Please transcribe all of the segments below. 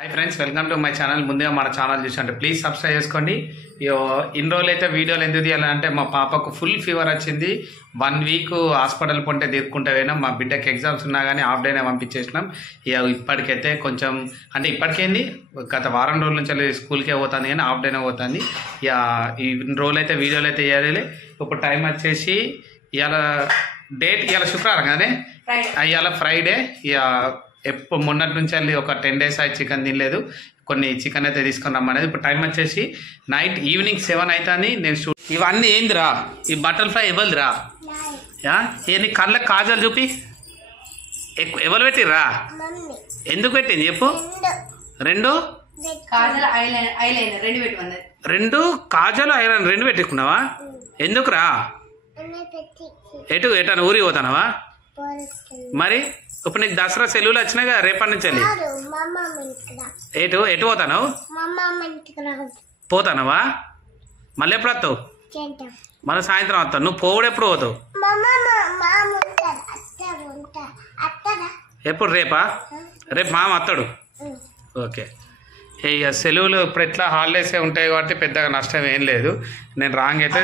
Hi friends, welcome to my channel. ముందుగా మన channel చూసంటే please subscribe చేసుకోండి. ఇన్ని రోజులు అయితే వీడియోలు ఎందుకు తీయాలంటే మా పాపకు ఫుల్ ఫీవర్ వచ్చింది. 1 వీక్ హాస్పిటల్ పొంటే తీర్చుకుంటే పోయినాం. మా బిడ్డకి ఎగ్జామ్స్ ఉన్నా కానీ హాఫ్ డేనే పంపించేసినాం. ఇప్పటికైతే కొంచెం అంటే ఇప్పటికేంది గత వారం రోజుల నుంచి స్కూల్కే పోతుంది కానీ హాఫ్ డేనే పోతుంది. ఇన్ని రోజులు అయితే వీడియోలు అయితే వేయాలి. ఇప్పుడు టైం వచ్చేసి ఇవాళ డేట్ ఇవాళ శుక్రవారం కానీ ఇవాళ ఫ్రైడే. ఎప్పుడు మొన్నటి నుంచి వెళ్ళి ఒక 10 days అయి చికెన్ తినలేదు. కొన్ని చికెన్ అయితే తీసుకుని రమ్మనేది. ఇప్పుడు టైం వచ్చేసి నైట్ ఈవినింగ్ 7 అవుతుంది. నేను ఇవన్నీ ఏందిరా? ఈ బటర్ఫ్లై ఎవరిదిరా? ఏంది కళ్ళకి కాజల్ చూపి ఎవరు పెట్టిర్రా? ఎందుకు పెట్టింది చెప్పు? రెండు కాజల్ ఐలైనర్ రెండు పెట్టుకున్నావా? ఎందుకురా? ఎటన్నా ఊరికి పోతానవా? మరి ఇప్పుడు నీకు దసరా సెలవులు వచ్చినాయి కదా, రేపటి నుంచి వెళ్ళి ఎటు పోతాను? పోతానవా? మళ్ళీ ఎప్పుడు వస్తావు? మళ్ళీ సాయంత్రం వస్తావు. నువ్వు పోవుడు ఎప్పుడు పోతావు? ఎప్పుడు? రేపా? రేపు మామ వస్తాడు. ఓకే. ఇక సెలవులు ఇప్పుడు ఎట్లా హాలిడేస్ ఉంటాయి కాబట్టి పెద్దగా నష్టం ఏం లేదు. నేను రాంగ్ అయితే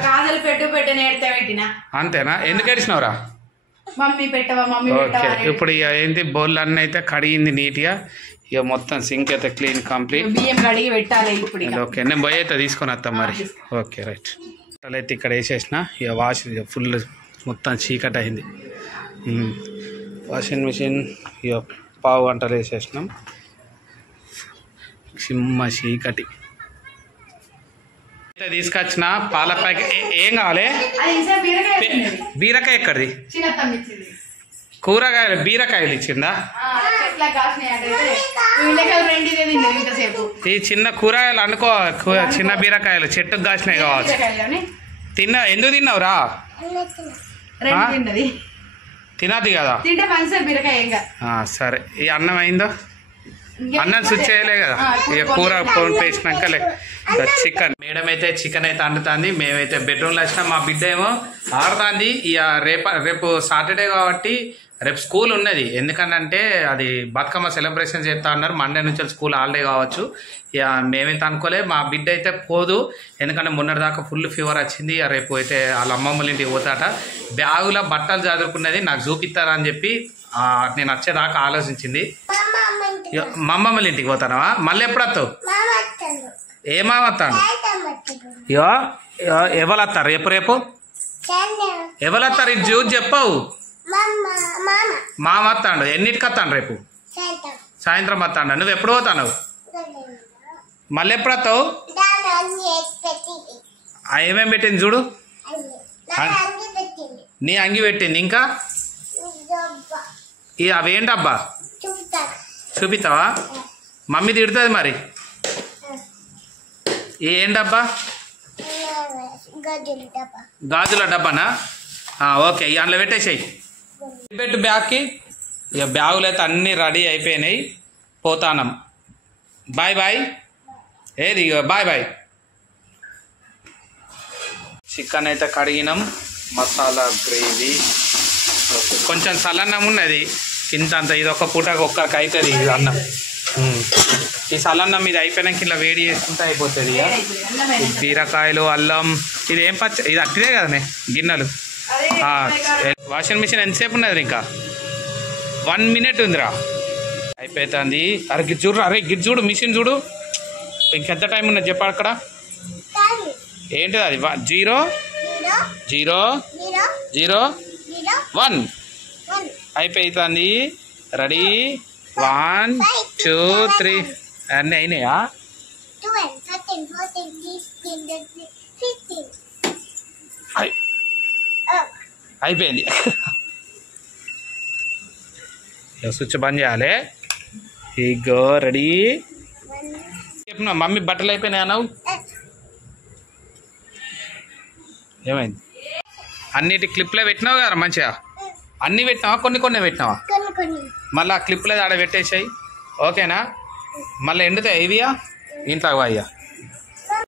అంతేనా? ఎందుకు ఏడిచినావురా? ఓకే. ఇప్పుడు ఇక ఏంటి బౌల్ అన్నీ అయితే కడిగింది నీట్గా. ఇక మొత్తం సింక్ అయితే క్లీన్ కంప్లీట్. ఓకే, నేను పోయి అయితే తీసుకొని వస్తాం మరి. Okay right. బట్టలు అయితే ఇక్కడ వేసేసిన. ఇక వాష్ ఫుల్ మొత్తం చీకటి అయింది. వాషింగ్ మిషన్ ఇక పావు గంటలు వేసేసినాం. సిమ్మ చీకటి తీసుకొచ్చిన పాల ప్యాకెట్. ఏం కావాలి? బీరకాయ ఎక్కడిది? కూరగాయలు బీరకాయలు ఇచ్చిందా? ఈ చిన్న కూరగాయలు అనుకో, చిన్న బీరకాయలు చెట్టుకు కాసినాయి కావచ్చు. ఎందుకు తిన్నావురా? తినది కదా. సరే, ఈ అన్నం అయిందో? అన్నం స్విచ్ చేయలే కదా. ఇక కూర వేసినాక చికెన్. మేడం అయితే చికెన్ అయితే వండుతుంది. మేమైతే బెడ్రూమ్లో వచ్చినాం. మా బిడ్డ ఏమో ఆడుతుంది. ఇక రేపు సాటర్డే కాబట్టి రేపు స్కూల్ ఉన్నది. ఎందుకంటే అది బతుకమ్మ సెలబ్రేషన్ చేస్తా అన్నారు. మండే నుంచి స్కూల్ హాలిడే కావచ్చు. ఇక మేమైతే అనుకోలే. మా బిడ్డ అయితే పోదు, ఎందుకంటే మొన్నటిదాకా ఫుల్ ఫీవర్ వచ్చింది. రేపు అయితే వాళ్ళ అమ్మమ్మల ఇంటికి పోతాట. బ్యాగులో బట్టలు చదువుకున్నది నాకు చూపిస్తారని చెప్పి నేను వచ్చేదాకా ఆలోచించింది. మా అమ్మమ్మల ఇంటికి పోతానవా? మళ్ళీ ఎప్పుడు వస్తావు? ఏమా వస్తాను? ఎవరు వస్తారు? రేపు ఎవరు వస్తారు? ఇది చూసి చెప్పవు. మామ వస్తాడు. ఎన్నిటికి వస్తాను? రేపు సాయంత్రం వస్తాడు. నువ్వు ఎప్పుడు పోతావు? మళ్ళీ ఎప్పుడు వస్తావు? ఏమేమి పెట్టింది చూడు. నీ అంగి పెట్టింది. ఇంకా అవేంటబ్బా? చూపిస్తావా? మమ్మీ తిడుతుంది మరి. ఏంటబ్బా? గాజుల డబ్బానా? ఓకే, అందులో పెట్టేసాయి. పెట్టు బ్యాగ్కి. ఇక బ్యాగులు అయితే అన్నీ రెడీ అయిపోయినాయి. పోతానం. Bye bye. ఏది బాయ్ బాయ్. చికెన్ అయితే కడిగినాం. మసాలా గ్రేవీ కొంచెం సలన్నం ఉన్నది. ఇంతంత ఇది ఒక పూటకు ఒక్కరికి అవుతుంది ఇది అన్నం. ఈ సలన్నం ఇది అయిపోయినాక ఇలా వేడి చేసుకుంటే అయిపోతుంది. బీరకాయలు, అల్లం. ఇది ఏం ఇది అట్టిదే కదనే గిన్నెలు. వాషింగ్ మిషన్ ఎంతసేపు ఉన్నది? ఇంకా 1 minute ఉందిరా, అయిపోతుంది. అరే గిట్ చూడు, అరే గిట్ చూడు, మిషన్ చూడు. ఇంకెంత టైం ఉన్నది చెప్పాడు అక్కడ? ఏంటిది అది? 0 0 0 1 అయిపోతుంది. రెడీ? 1 2 3 అన్నీ అయినాయా? అయిపోయింది. స్విచ్ బంద్ చేయాలి. ఇగో రెడీ. చెప్పిన మమ్మీ బట్టలు అయిపోయినాయి అన్నావు. ఏమైంది? అన్నిటి క్లిప్లే పెట్టినావు కదా మంచిగా. అన్నీ పెట్టినావా? కొన్ని పెట్టినావా? మళ్ళీ ఆ క్లిప్లే ఆడ పెట్టేసాయి. ఓకేనా? మళ్ళీ ఎండుతాయి ఇవియా ఇంట్లో అయ్యా.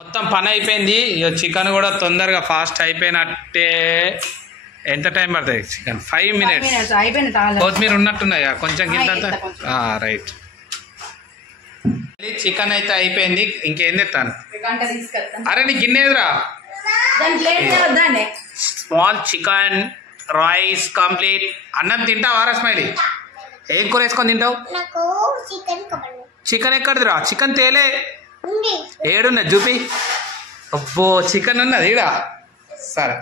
మొత్తం పని అయిపోయింది. ఇక చికెన్ కూడా తొందరగా ఫాస్ట్ అయిపోయినట్టే. ఎంత టైం పడుతుంది? Chicken 5 minutes. కొత్తిమీర ఉన్నట్టున్నాయా కొంచెం కింద? రైట్. చికెన్ అయితే అయిపోయింది, ఇంకేం తెస్తాను. అరే నీ గిన్నెదురా, స్మాల్ చికెన్ రైస్ కంప్లీట్. అన్నం తింటావా స్మైలీ? ఏం కూర వేసుకొని తింటావు? చికెన్ ఎక్కడిదిరా? చికెన్ తేలే ఏడున్నది చూపి. అబ్బో చికెన్ ఉన్నది ఈడ. సరే